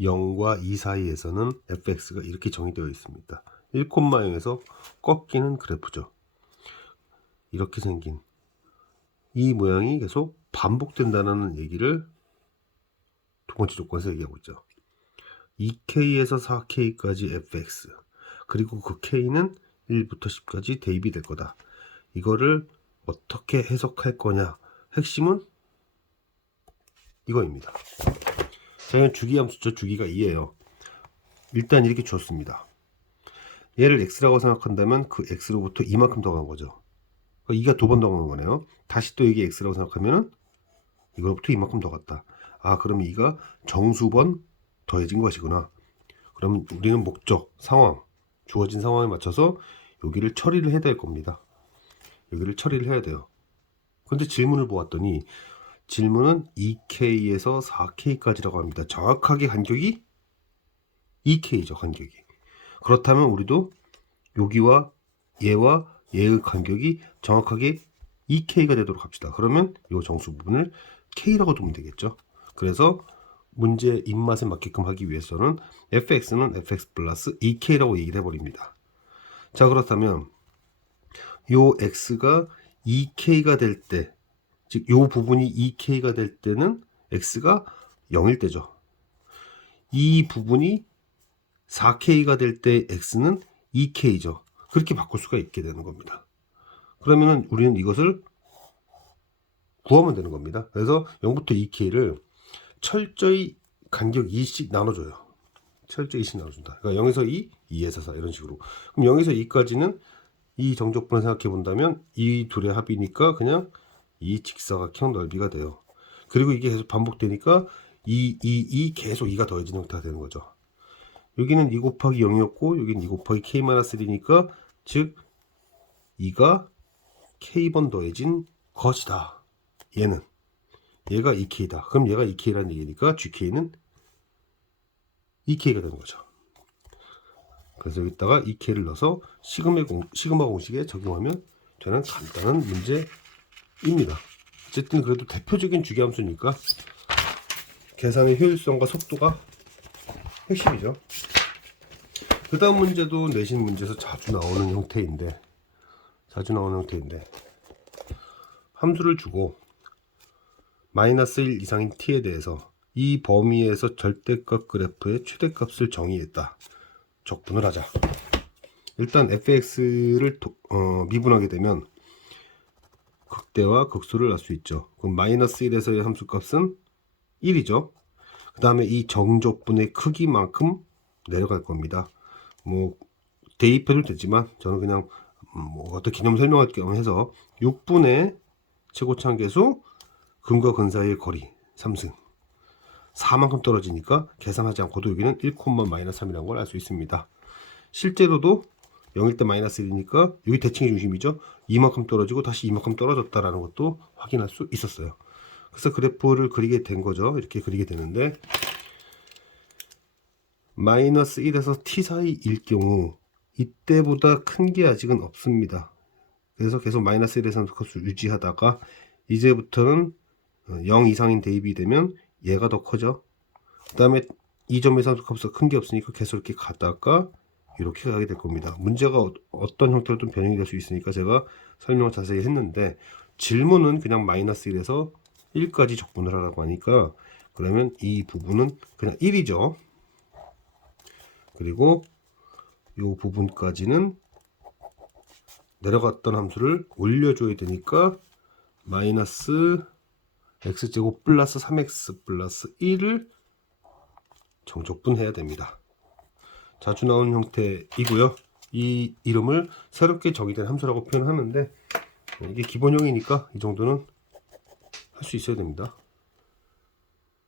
0과 2 사이에서는 fx가 이렇게 정의되어 있습니다. 1,0에서 꺾이는 그래프죠. 이렇게 생긴 이 모양이 계속 반복된다는 얘기를 두 번째 조건에서 얘기하고 있죠. 2k에서 4k까지 fx 그리고 그 k는 1부터 10까지 대입이 될 거다. 이거를 어떻게 해석할 거냐? 핵심은 이거입니다. 자, 이건 주기함수죠. 주기가 2예요. 일단 이렇게 줬습니다. 얘를 x라고 생각한다면 그 x로부터 이만큼 더 간 거죠. 2가 두 번 더 간 거네요. 다시 또 이게 x라고 생각하면 이거로부터 이만큼 더 갔다. 아, 그럼 2가 정수번 더해진 것이구나. 그럼 우리는 목적, 상황, 주어진 상황에 맞춰서 여기를 처리를 해야 될 겁니다. 여기를 처리를 해야 돼요. 근데 질문을 보았더니 질문은 2K에서 4K까지라고 합니다. 정확하게 간격이 2K죠, 간격이. 그렇다면 우리도 여기와 얘와 얘의 간격이 정확하게 2K가 되도록 합시다. 그러면 이 정수 부분을 K라고 두면 되겠죠. 그래서 문제 입맛에 맞게끔 하기 위해서는 fx는 fx 플러스 2k라고 얘기를 해버립니다. 자 그렇다면 요 x가 2k가 될 때, 즉요 부분이 2k가 될 때는 x가 0일 때죠. 이 부분이 4k가 될 때 x는 2k죠. 그렇게 바꿀 수가 있게 되는 겁니다. 그러면은 우리는 이것을 구하면 되는 겁니다. 그래서 0부터 2k를 철저히 간격 2씩 나눠줘요. 철저히 2씩 나눠준다. 그러니까 0에서 2, 2에서 4 이런 식으로. 그럼 0에서 2까지는 이 정적분을 생각해 본다면 이 둘의 합이니까 그냥 이 직사각형 넓이가 돼요. 그리고 이게 계속 반복되니까 2, 2, 2 계속 2가 더해지는 형태가 되는 거죠. 여기는 2 곱하기 0이었고 여기는 2 곱하기 k-3니까 즉 2가 k번 더해진 것이다. 얘는 얘가 2k다. 그럼 얘가 2k라는 얘기니까 gk는 2k가 되는 거죠. 그래서 여기다가 2k를 넣어서 시그마, 공, 시그마 공식에 적용하면 되는 간단한 문제 입니다. 어쨌든 그래도 대표적인 주기함수니까 계산의 효율성과 속도가 핵심이죠. 그 다음 문제도 내신 문제에서 자주 나오는 형태인데 자주 나오는 형태인데 함수를 주고 마이너스 1 이상인 t에 대해서 이 범위에서 절대값 그래프의 최대값을 정의했다. 적분을 하자. 일단 fx를 도, 어, 미분하게 되면 극대와 극소를 알 수 있죠. 그럼 마이너스 1에서의 함수값은 1이죠. 그 다음에 이 정적분의 크기만큼 내려갈 겁니다. 뭐 대입해도 되지만 저는 그냥 뭐 어떤 기념 설명할 겸 해서 6분의 최고차항계수 근과 근 사이의 거리 3승 4만큼 떨어지니까 계산하지 않고도 여기는 1, 마이너스 3이라는 걸 알 수 있습니다. 실제로도 0일 때 마이너스 1이니까 여기 대칭의 중심이죠. 이만큼 떨어지고 다시 이만큼 떨어졌다라는 것도 확인할 수 있었어요. 그래서 그래프를 그리게 된 거죠. 이렇게 그리게 되는데 마이너스 1에서 t 사이일 경우 이때보다 큰 게 아직은 없습니다. 그래서 계속 마이너스 1에서 값을 유지하다가 이제부터는 0 이상인 대입이 되면 얘가 더 커져. 그 다음에 이 점에서 값이 큰게 없으니까 계속 이렇게 가다가 이렇게 가게 될 겁니다. 문제가 어- 어떤 형태로든 변형이 될 수 있으니까 제가 설명을 자세히 했는데 질문은 그냥 마이너스 1에서 1까지 적분을 하라고 하니까 그러면 이 부분은 그냥 1이죠. 그리고 이 부분까지는 내려갔던 함수를 올려줘야 되니까 마이너스 x제곱 플러스 3x 플러스 1을 정적분해야 됩니다. 자주 나오는 형태이고요. 이 이름을 새롭게 정의된 함수라고 표현하는데 이게 기본형이니까 이 정도는 할 수 있어야 됩니다.